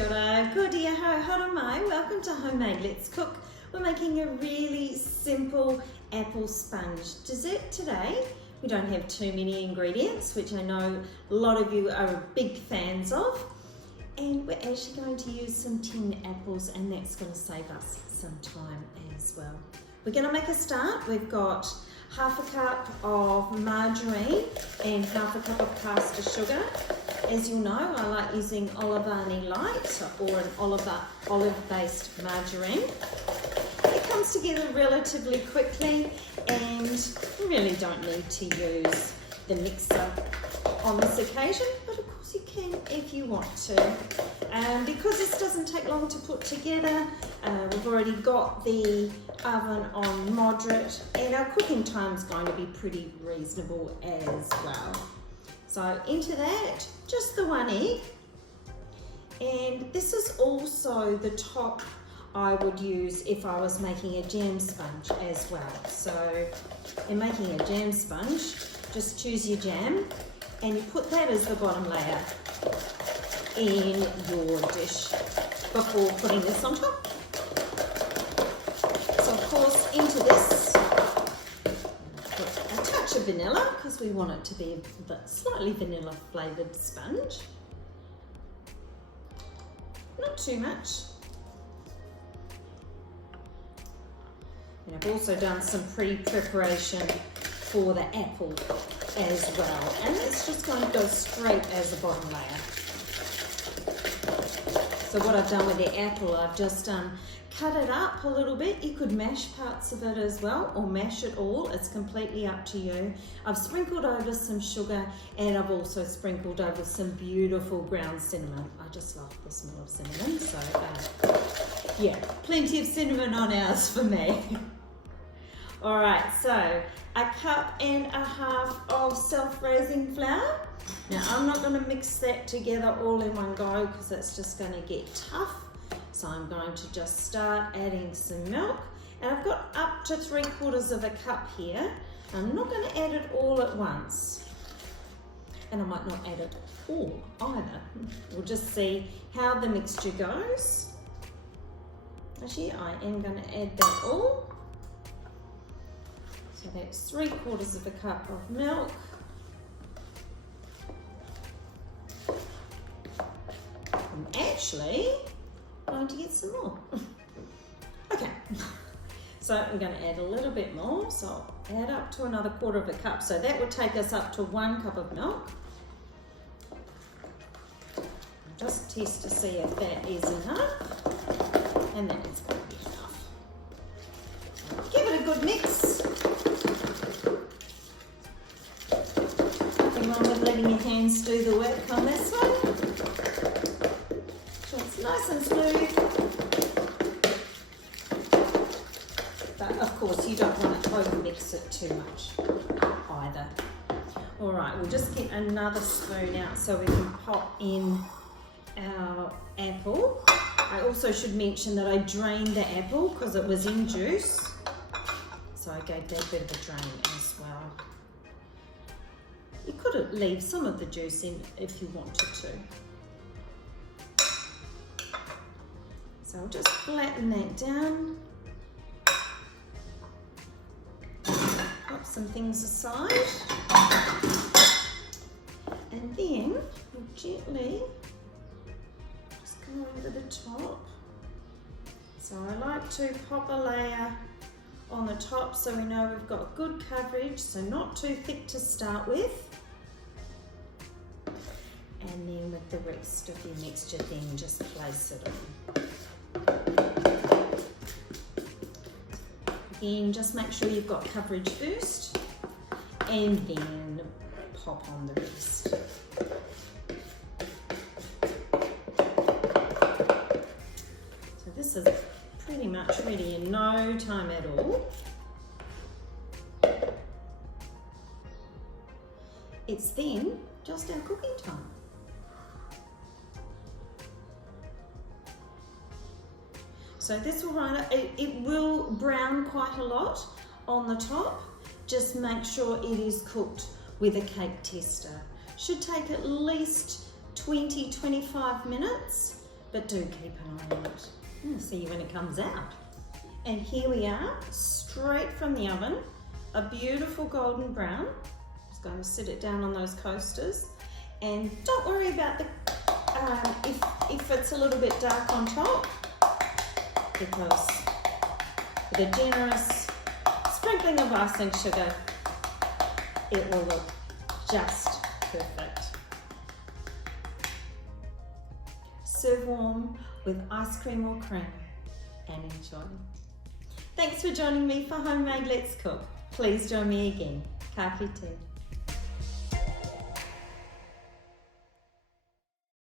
Kia ora, ko dia hau hara mai. Welcome to Homemade Let's Cook. We're making a really simple apple sponge dessert today. We don't have too many ingredients, which I know a lot of you are big fans of. And we're actually going to use some tin apples, and that's going to save us some time as well. We're going to make a start. We've got half a cup of margarine and half a cup of caster sugar. As you'll know, I like using Olivani Light or an olive-based margarine. It comes together relatively quickly, and you really don't need to use the mixer on this occasion, but of course you can if you want to. Because this doesn't take long to put together, we've already got the oven on moderate, and our cooking time is going to be pretty reasonable as well. So into that, just the one egg, and this is also the top I would use if I was making a jam sponge as well. So in making a jam sponge, just choose your jam and you put that as the bottom layer in your dish before putting this on top. So of course into this, put a touch of vanilla because we want it to be a slightly vanilla flavoured sponge. Not too much. And I've also done some pre-preparation for the apple as well, and it's just going to go straight as the bottom layer. So what I've done with the apple, I've just cut it up a little bit. You could mash parts of it as well, or mash it all. It's completely up to you. I've sprinkled over some sugar, and I've also sprinkled over some beautiful ground cinnamon. I just love the smell of cinnamon, so yeah, plenty of cinnamon on ours for me. All right, so a cup and a half of self-raising flour. Now I'm not going to mix that together all in one go because it's just going to get tough. So I'm going to just start adding some milk, and I've got up to 3/4 of a cup here. I'm not going to add it all at once, and I might not add it all either. We'll just see how the mixture goes. Actually, I am going to add that all. So that's 3/4 of a cup of milk. I'm actually going to get some more. Okay, so I'm going to add a little bit more. So I'll add up to another 1/4 of a cup. So that would take us up to 1 cup of milk. I'll just test to see if that is enough, and that is going to be enough. So give it a good mix. Nothing wrong with letting your hands do the work on this one. So it's nice and smooth. But of course you don't want to over mix it too much either. All right, we'll just get another spoon out so we can pop in our apple. I also should mention that I drained the apple because it was in juice. So I gave that a bit of a drain as well. You could leave some of the juice in if you wanted to. So I'll just flatten that down. Pop some things aside. And then we'll gently just go over the top. So I like to pop a layer on the top so we know we've got good coverage, so not too thick to start with. And then with the rest of your mixture, then just place it on. Again, just make sure you've got coverage first, and then pop on the rest. So this is pretty much ready in no time at all. It's then just our cooking time. So this will run, it will brown quite a lot on the top. Just make sure it is cooked with a cake tester. Should take at least 20-25 minutes but do keep an eye on it. I'll see you when it comes out. And here we are, straight from the oven, a beautiful golden brown. Just going to sit it down on those coasters. And don't worry about the if it's a little bit dark on top, because with a generous sprinkling of icing sugar, it will look just perfect. Serve warm with ice cream or cream and enjoy. Thanks for joining me for Homemade Let's Cook. Please join me again. Ka kite.